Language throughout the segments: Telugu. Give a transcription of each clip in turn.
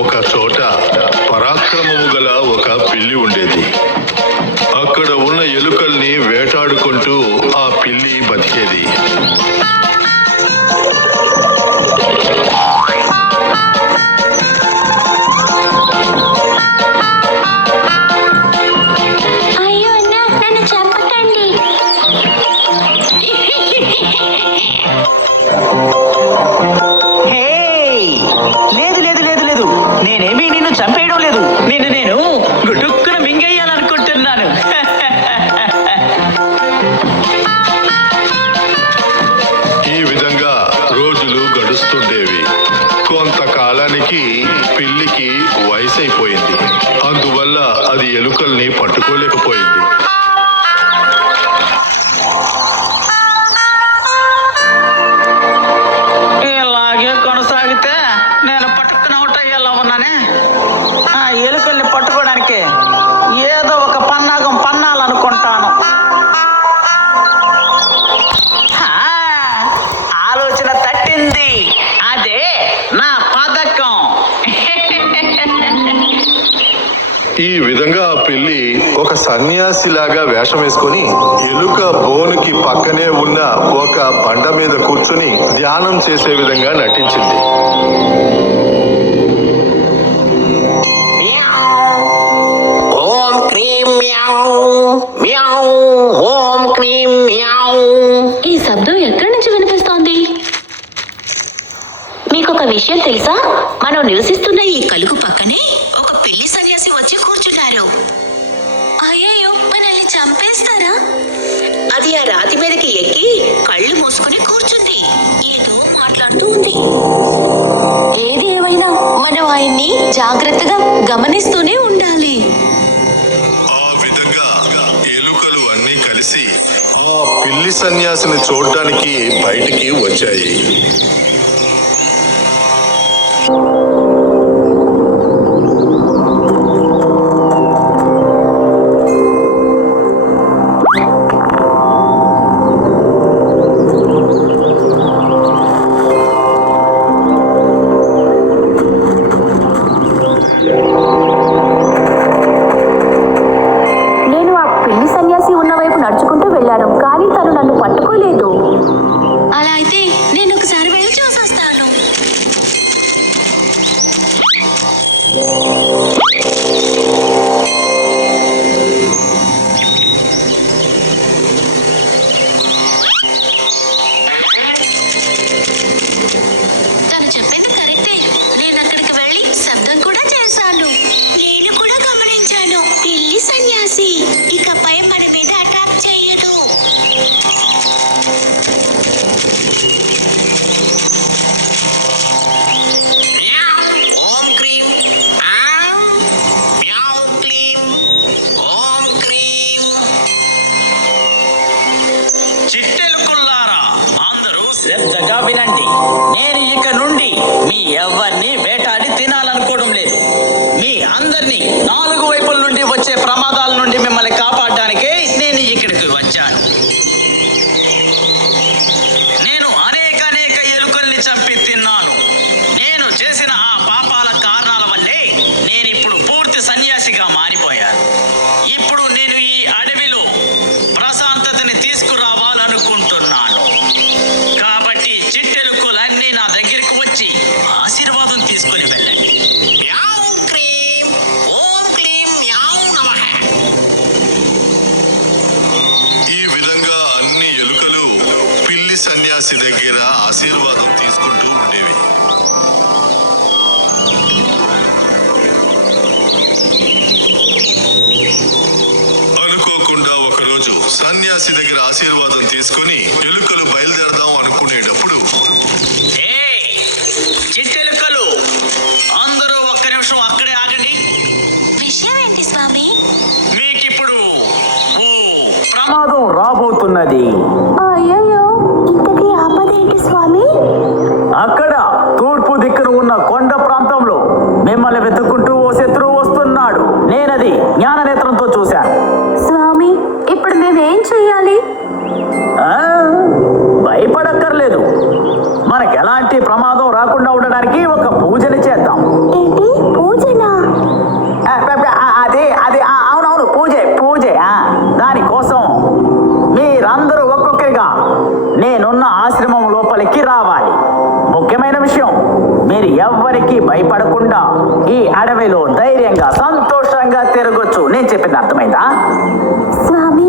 ఒక చోట పరాక్రమము గల ఒక పిల్లి ఉండేది. అక్కడ ఉన్న ఎలుకల్ని వేటాడుకుంటూ ఆ పిల్లి బతికేది. అయ్యో అన్నా, నన్ను చంపకండి. లేదు లేదు లేదు లేదు, నేనేమీ నిన్ను చంపేయడం లేదు. నేను గుటుక్కున మింగేయాలనుకుంటున్నాను. ఈ విధంగా రోజులు గడుస్తుండేవి. కొంతకాలానికి పిల్లికి వయసైపోయింది. అందువల్ల అది ఎలుకల్ని పట్టుకోలేకపోయింది. ఇలాగే కొనసాగితే నేను పట్టుకుని అవుట్ అయ్యేలా ఉన్నానే. ఆ ఎలుకల్ని పట్టుకోవడానికి ఏదో ఒక పన్నాగం పన్నాలనుకుంటాను. హా, ఆలోచన తట్టింది. అదే నా పథకం. ఈ విధంగా ఆ పిల్లి ఒక సన్యాసిలాగా వేషం వేసుకొని ఎలుక బోనుకి పక్కనే ఉన్న ఒక బండ మీద కూర్చుని ధ్యానం చేసే విధంగా నటించింది. ఓం క్రీం మ్యావ్ మ్యావ్ ఓం క్రీం మ్యావ్. ఈ శబ్దం ఎక్కడి నుంచి వినిపిస్తోంది? మీకొక విషయం తెలుసా? మనం నివసిస్తున్న ఈ కలుగు పక్కనే ఒక పిల్లి సన్యాసి వచ్చి కూర్చున్నారు. అయ్యయ్యో, మనల్ని చంపేస్తారా? అది ఆ రాతి మీదకి ఎక్కి కళ్ళు మూసుకుని కూర్చుంది. ఏదో మాట్లాడుతూ ఉంది. ఏది ఏమైనా మనం ఆయన్ని జాగ్రత్తగా గమనిస్తూనే ఉండాలి. ఆ విధంగా ఎలుకలు అన్నీ కలిసి ఆ పిల్లి సన్యాసిని చూడటానికి బయటికి వచ్చాయి. నేను ఆ పిల్లి సన్యాసి ఉన్న వైపు నడుచుకుంటూ వెళ్ళాను, కానీ తను నన్ను పట్టుకోలేదు. అలా అయితే నేను ఒకసారి వెళ్ళి చూసొస్తాను. తను చెప్పింది కరెక్టే. నేను అక్కడికి వెళ్ళి శబ్దం కూడా చేశాను. నేను కూడా గమనించాను. పిల్లి సన్యాసి ఇకపై మన మీద అటాక్ చేయదు. ఓం క్రీం మ్యావ్ మ్యావ్ క్లీం ఓం క్రీం. చిట్టెలుకుల్లారా, అందరూ శ్రద్ధగా వినండి. నేను ఇక నుండి మీ ఎవరిని వేటాడి తినాలనుకోవడం లేదు. మీ అందరినీ 4 వైపుల నుండి వచ్చే ప్రమాదాల నుండి మిమ్మల్ని కాపాడడానికే నేను ఇక్కడికి వచ్చాను. నేను అనేక ఎలుకల్ని చంపి తిన్నాను. నేను చేసిన ఆ పాపాల కారణాల వల్లే నేను ఇప్పుడు పూర్తి సన్యాసిగా మారిపోయాను. ఇప్పుడు నేను ఈ అడవిలో ప్రశాంతతని తీసుకురావాలనుకుంటున్నాను. కాబట్టి చిట్టెలుకలన్నీ నా దగ్గరికి వచ్చి ఆశీర్వాదం తీసుకొని వెళ్ళండి. మ్యావ్ క్రీం ఓం క్లీం మ్యావ్ నమః. ఈ విధంగా అన్ని ఎలుకలు పిల్లి సన్యాసి దగ్గర ఆశీర్వాదం తీసుకుంటూ ఉండేవి. అనుకోకుండా ఒకరోజు సన్యాసి దగ్గర ఆశీర్వాదం తీసుకుని ఎలుకలు బయలుదేరదాం అనుకునేటప్పుడు ఏయ్, చిట్టెలుకలు, అందరూ ఒక్క నిమిషం అక్కడే ఆగండి. విషయం ఏంటి స్వామి? మీకిప్పుడు ఓ ప్రమాదం రాబోతున్నది. అయ్యయ్యో, ఇంతకీ ఆపదేంటి స్వామి? అక్కడ తూర్పు దిక్కున ఉన్న కొండ ప్రాంతంలో మిమ్మల్ని వెతుక్కుంటూ ఓ శత్రువు వస్తున్నాడు. నేనది జ్ఞాననేత్రంతో చూశాను. స్వామి, ఇప్పుడు మేమేం చెయ్యాలి? మనకు ఎలాంటి ప్రమాదం రాకుండా ఉండడానికి ఒక పూజని చేద్దాం. ఏంటి మీరు ఎవ్వరికి భయపడకుండా ఈ అడవిలో ధైర్యంగా సంతోషంగా తిరగొచ్చు. నేను చెప్పింది అర్థమైందా? స్వామి,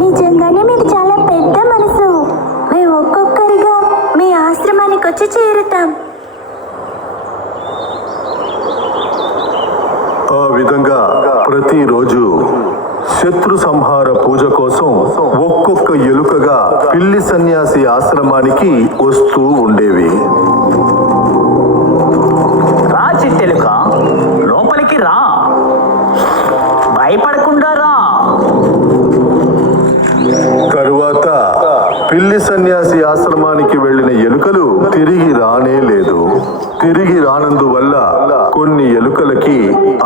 నిజంగానే మీరు చాలా పెద్ద మనసు. మేము ఒక్కొక్కరిగా మీ ఆశ్రమానికి వచ్చి చేరుతాం. ఆ విధంగా ప్రతిరోజు శత్రు సంహార పూజ కోసం ఒక్కొక్క ఎలుకగా పిల్లి సన్యాసి ఆశ్రమానికి వస్తూ ఉండేవి. రా చిట్టెలుక, లోపలికి రా, భయపడకుండా రా. తరువాత పిల్లి సన్యాసి ఆశ్రమానికి వెళ్లిన ఎలుకలు తిరిగి రానే లేదు. తిరిగి రానందువల్ల కొన్ని ఎలుకలకి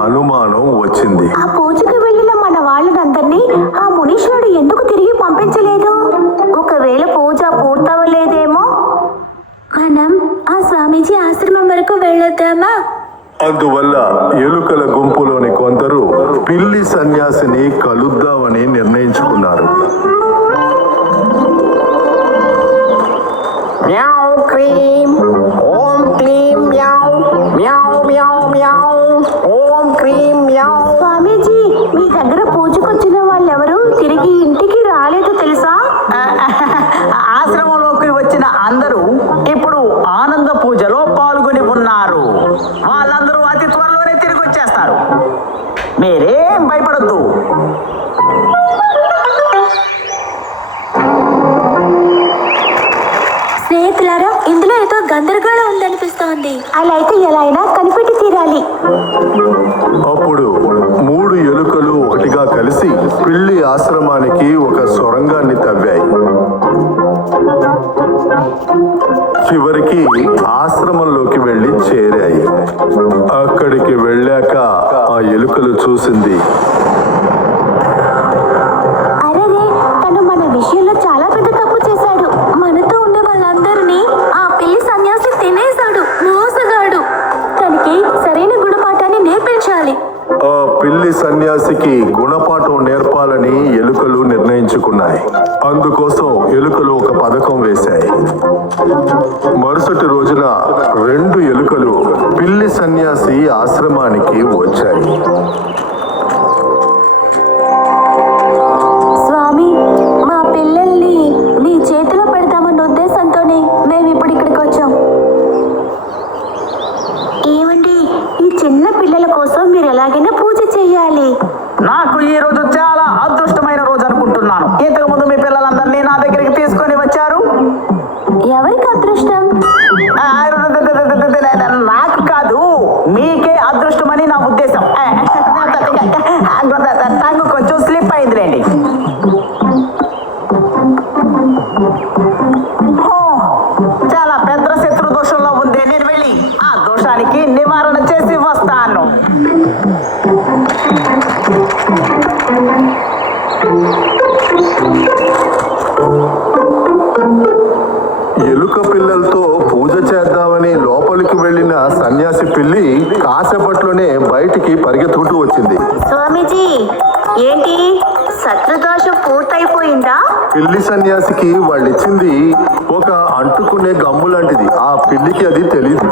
అనుమానం వచ్చింది. ఆ పూజకు వెళ్ళిన మన వాళ్ళనందరినీ ఆ మునీశ్వరుడు ఎందుకు తిరిగి పంపించలేదు? ఒకవేళ పూజ పూర్తవలేదేమో. మనం ఆ స్వామీజీ ఆశ్రమం వరకు వెళ్ళొద్దామా? అందువల్ల ఎలుకల గుంపులోని కొందరు పిల్లి సన్యాసిని కలుద్దామని నిర్ణయించుకున్నారు. మ్యావ్ క్రీం ఓం క్లీం మ్యావ్ మ్యావ్ మ్యావ్ మ్యావ్ ఓం క్రీం మ్యావ్. స్వామీజీ, మీ దగ్గర పూజకొచ్చిన వాళ్ళెవరు తిరిగి ఇంటికి రాలేదు తెలుసా? ఆశ్రమంలోకి వచ్చిన అందరూ ఇప్పుడు ఆనంద పూజలో పాల్గొని ఉన్నారు. వాళ్ళందరూ అతి త్వరలోనే తిరిగి వచ్చేస్తారు. మీరేం భయపడద్దు. స్నేహితులారా, ఇందులో ఏదో గందరగోళం ఉందనిపిస్తోంది. అలా అయితే ఎలా అయినా కనిపెట్టి తీరాలి. అప్పుడు 3 ఎలుకలు ఒకటిగా కలిసి పిల్లి ఆశ్రమానికి ఒక సొరంగాన్ని తవ్వాయి. చివరికి ఆశ్రమంలోకి వెళ్లి చేరాయి. అక్కడికి వెళ్ళాక ఆ ఎలుకలు చూసింది, అరే, తను మన విషయంలో చాలా పెద్ద తప్పు చేశాడు. మనతో ఉండే వాళ్ళందరినీ ఆ పిల్లి సన్యాసి తినేశాడు. మోసగాడు. తనకి సరైన గుణపాఠాన్ని నేర్పించాలి. ఆ పిల్లి సన్యాసికి గుణపాఠం నేర్పాలని ఎలుకలు నిర్ణయించుకున్నాయి. అందుకోసం ఎలుకలు ఒక పథకం వేశాయి. మరుసటి రోజున 2 ఎలుకలు పిల్లి సన్యాసి ఆశ్రమానికి వచ్చాయి. స్వామి, మా పిల్లల్ని నీ చేతిలో పెడతామన్న ఉద్దేశంతోనే మేము ఇప్పుడు ఇక్కడికి వచ్చాం. ఏమండి, ఈ చిన్న పిల్లల కోసం మీరు ఎలాగైనా పూజ చేయాలి. నాకు ఈ రోజు చాలా అదృష్టమైన రోజు అనుకుంటున్నాను. ఇంతకు ముందు మీ పిల్లలందరినీ నా దగ్గరికి తీసుకొని వచ్చారు. ఎవరికి అదృష్టం? నాకు కాదు, మీకే అదృష్టమని నా ఉద్దేశం. టంగు కొంచెం స్లిప్ అయిందిలేండి. చాలా పెద్ద శత్రు దోషంలో ఉంది. నేను వెళ్ళి ఆ దోషానికి నివారణ చేసి వస్తాను. ఎలుక పిల్లలతో పూజ చేద్దామని లోపలికి వెళ్లిన సన్యాసి పిల్లి కాసేపట్లోనే బయటికి పరిగెత్తుకుంటూ వచ్చింది. స్వామీజీ, ఏంటి శత్రుదోషం పూర్తయిపోయిందా? పిల్లి సన్యాసికి వాళ్ళు ఇచ్చింది ఒక అంటుకునే గమ్ము లాంటిది. ఆ పిల్లికి అది తెలియదు.